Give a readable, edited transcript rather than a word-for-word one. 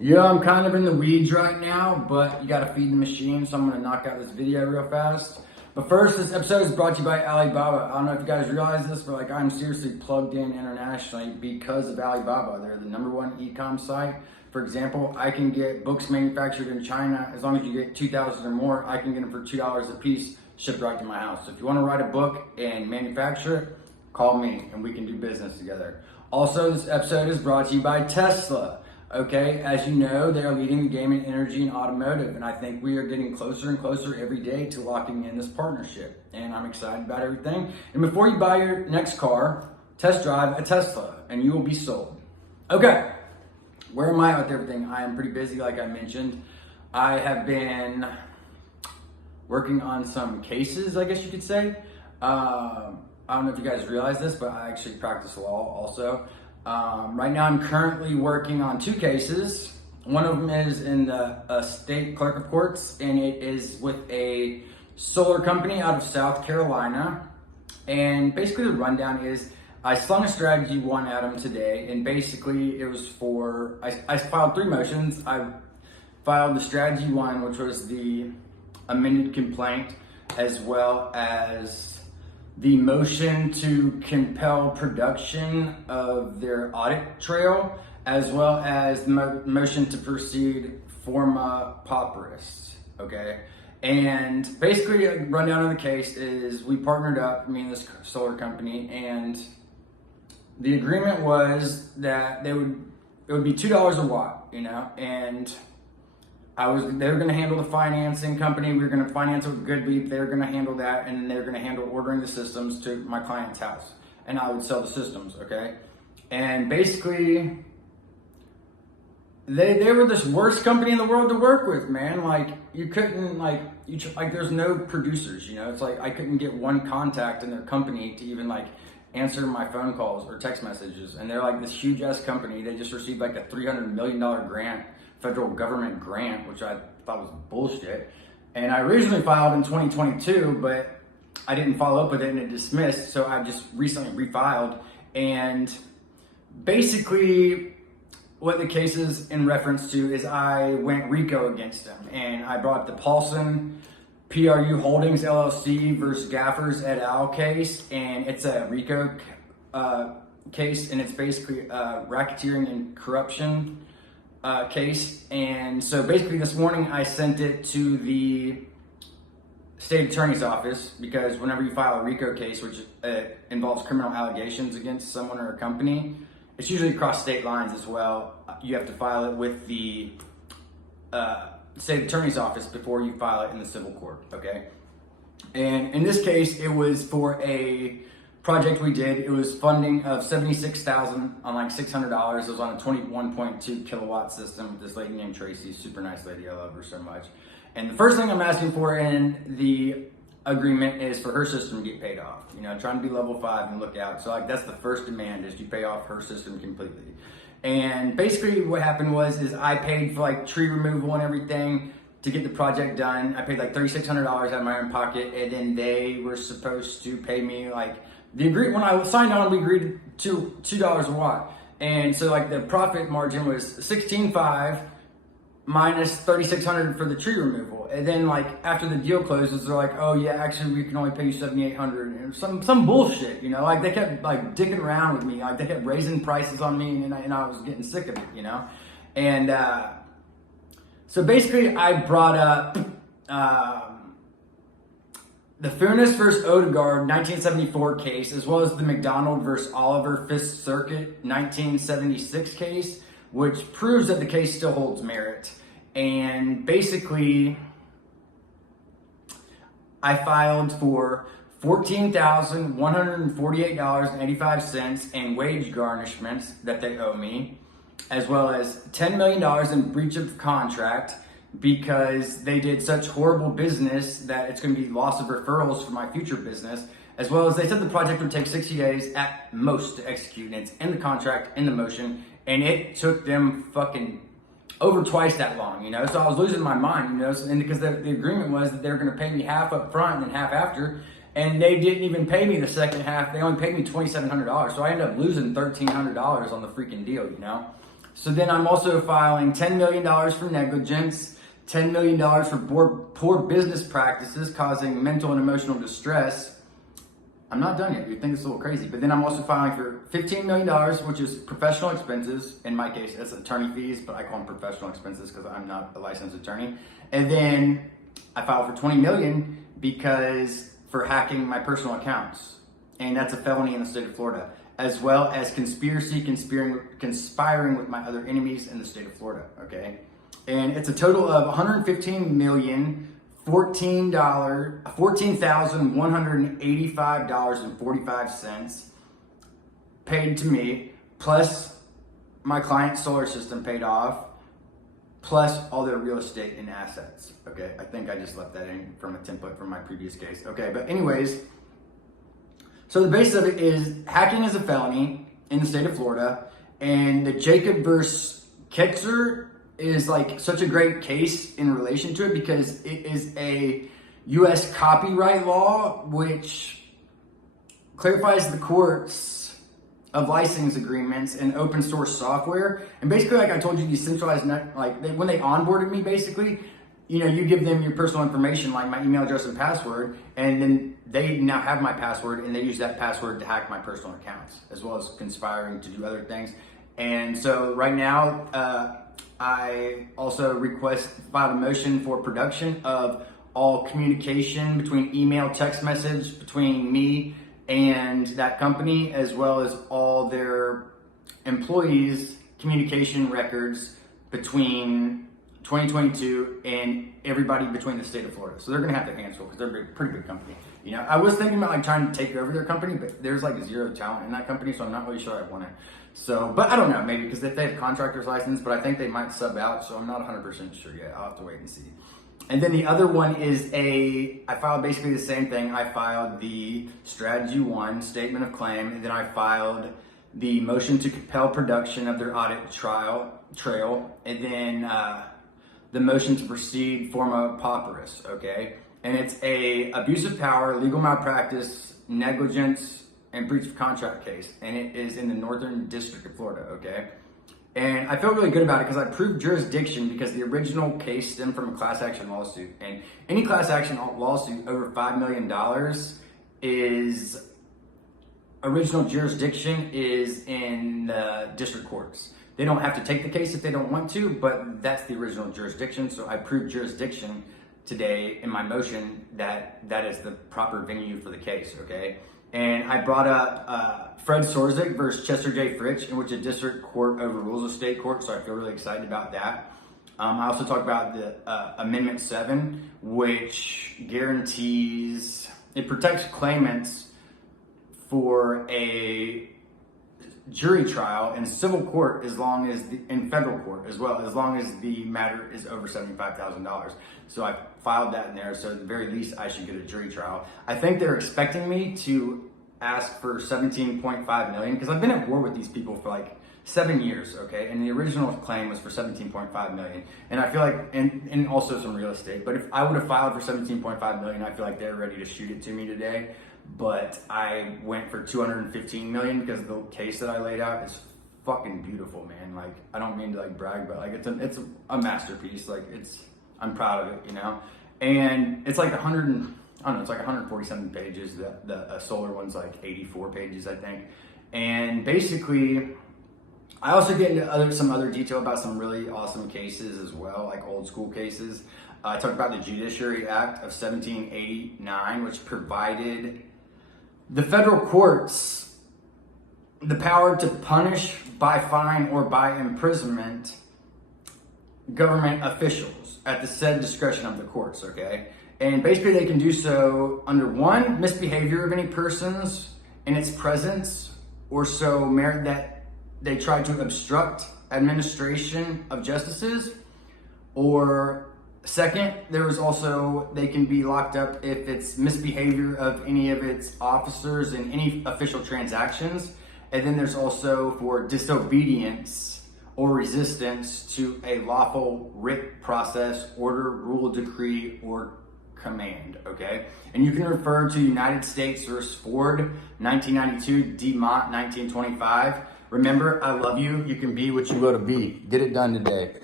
Yeah, I'm kind of in the weeds right now, but you gotta feed the machine, so I'm gonna knock out this video real fast. But first, this episode is brought to you by Alibaba. I don't know if you guys realize this, but like I'm seriously plugged in internationally because of Alibaba. They're the #1 e-com site. For example, I can get books manufactured in China. As long as you get 2,000 or more, I can get them for $2 a piece, shipped right to my house. So if you wanna write a book and manufacture it, call me and we can do business together. Also, this episode is brought to you by Tesla. Okay, as you know, they are leading the game in energy and automotive, and I think we are getting closer and closer every day to locking in this partnership, and I'm excited about everything. And before you buy your next car, test drive a Tesla, and you will be sold. Okay, where am I with everything? I am pretty busy, like I mentioned. I have been working on some cases, I guess you could say. I don't know if you guys realize this, but I actually practice law also. Right now I'm currently working on 2 cases. One of them is in the state clerk of courts, and it is with a solar company out of South Carolina. And basically the rundown is I slung a strategy 1 at them today, and basically it was for, I filed 3 motions. I filed the strategy 1, which was the amended complaint, as well as the motion to compel production of their audit trail, as well as the motion to proceed forma pauperis, okay? And basically a rundown of the case is we partnered up, me and this solar company, and the agreement was that it would be $2 a watt, you know, and they were going to handle the financing company. We were going to finance it with Goodleap. They were going to handle that, and they were going to handle ordering the systems to my client's house, and I would sell the systems. Okay, and basically, they were this worst company in the world to work with, man. Like you couldn't there's no producers. You know, it's like I couldn't get one contact in their company to even like answer my phone calls or text messages, and they're like this huge ass company. They just received like a $300 million grant. Federal government grant, which I thought was bullshit. And I originally filed in 2022, but I didn't follow up with it and it dismissed. So I just recently refiled. And basically what the case is in reference to is I went RICO against them. And I brought the Paulson PRU Holdings LLC versus Gaffers et al. Case. And it's a RICO case, and it's basically racketeering and corruption case. And so basically this morning I sent it to the state attorney's office, because whenever you file a RICO case, which involves criminal allegations against someone or a company, it's usually across state lines as well. You have to file it with the state attorney's office before you file it in the civil court, okay? And in this case, it was for a project we did. It was funding of $76,000 on like $600. It was on a 21.2 kilowatt system with this lady named Tracy, super nice lady. I love her so much. And the first thing I'm asking for in the agreement is for her system to get paid off. You know, trying to be level 5 and look out. So like that's the first demand, is you pay off her system completely. And basically what happened is I paid for like tree removal and everything to get the project done. I paid like $3,600 out of my own pocket, and then they were supposed to pay me like when I signed on, we agreed to $2 a watt. And so like the profit margin was $16,500 minus $3,600 for the tree removal. And then like after the deal closes, they're like, oh yeah, actually we can only pay you $7,800. And some bullshit, you know, like they kept like dicking around with me. Like they kept raising prices on me, and I was getting sick of it, you know? And so basically I brought up the Funes versus Odegaard 1974 case, as well as the McDonald versus Oliver Fifth Circuit 1976 case, which proves that the case still holds merit. And basically, I filed for $14,148.85 in wage garnishments that they owe me, as well as $10 million in breach of contract, because they did such horrible business that it's going to be loss of referrals for my future business, as well as they said the project would take 60 days at most to execute, and it's in the contract, in the motion, and it took them fucking over twice that long, you know? So I was losing my mind, you know, and because the agreement was that they were going to pay me half up front and then half after, and they didn't even pay me the second half. They only paid me $2,700, so I ended up losing $1,300 on the freaking deal, you know? So then I'm also filing $10 million for negligence, $10 million for poor business practices causing mental and emotional distress. I'm not done yet. You'd think it's a little crazy. But then I'm also filing for $15 million, which is professional expenses. In my case, it's attorney fees, but I call them professional expenses because I'm not a licensed attorney. And then I filed for $20 million because for hacking my personal accounts. And that's a felony in the state of Florida, as well as conspiring with my other enemies in the state of Florida, okay? And it's a total of $14,185.45 paid to me, plus my client's solar system paid off, plus all their real estate and assets, okay? I think I just left that in from a template from my previous case, okay? But anyways, so the basis of it is hacking is a felony in the state of Florida, and the Jacob versus Ketzer is like such a great case in relation to it because it is a U.S. copyright law which clarifies the courts of license agreements and open source software. And basically, like I told you, decentralized when they onboarded me, basically, you know, you give them your personal information, like my email address and password, and then they now have my password, and they use that password to hack my personal accounts, as well as conspiring to do other things. And so right now, I also filed a motion for production of all communication between email, text message, between me and that company, as well as all their employees' communication records between 2022 and everybody between the state of Florida. So they're gonna have to answer because they're a pretty big company. You know, I was thinking about like trying to take over their company, but there's like zero talent in that company, so I'm not really sure I want it. So, but I don't know, maybe because if they have contractor's license, but I think they might sub out, so I'm not 100% sure yet. I'll have to wait and see. And then the other one is I filed basically the same thing. I filed the Strategy 1 statement of claim, and then I filed the motion to compel production of their audit trail, and then the motion to proceed forma pauperis, okay? And it's a abuse of power, legal malpractice, negligence, and breach of contract case. And it is in the Northern District of Florida, okay? And I feel really good about it because I proved jurisdiction because the original case stemmed from a class action lawsuit. And any class action lawsuit over $5 million is original jurisdiction is in the district courts. They don't have to take the case if they don't want to, but that's the original jurisdiction. So I proved jurisdiction today in my motion that is the proper venue for the case, okay? And I brought up Fred Sorzik versus Chester J. Fritsch, in which a district court overrules a state court, so I feel really excited about that. I also talked about the Amendment 7, which guarantees, it protects claimants for a jury trial in civil court in federal court as well, as long as the matter is over $75,000. So I filed that in there, so at the very least I should get a jury trial. I think they're expecting me to ask for $17.5 million because I've been at war with these people for like 7 years, okay? And the original claim was for $17.5 million. And I feel like, and also some real estate, but if I would have filed for $17.5 million, I feel like they're ready to shoot it to me today. But I went for $215 million because the case that I laid out is fucking beautiful, man. Like, I don't mean to like brag, but like it's a masterpiece. Like I'm proud of it, you know? And it's like it's like 147 pages. The solar one's like 84 pages, I think. And basically, I also get into some other detail about some really awesome cases as well, like old school cases. I talked about the Judiciary Act of 1789, which provided the federal courts the power to punish by fine or by imprisonment government officials at the said discretion of the courts, okay? And basically they can do so under one, misbehavior of any persons in its presence, or so merit that they try to obstruct administration of justices, or second, they can be locked up if it's misbehavior of any of its officers in any official transactions. And then there's also for disobedience or resistance to a lawful writ process, order, rule, decree, or command, okay? And you can refer to United States versus Ford, 1992, DeMont, 1925, Remember, I love you. You can be what you go to be. Get it done today.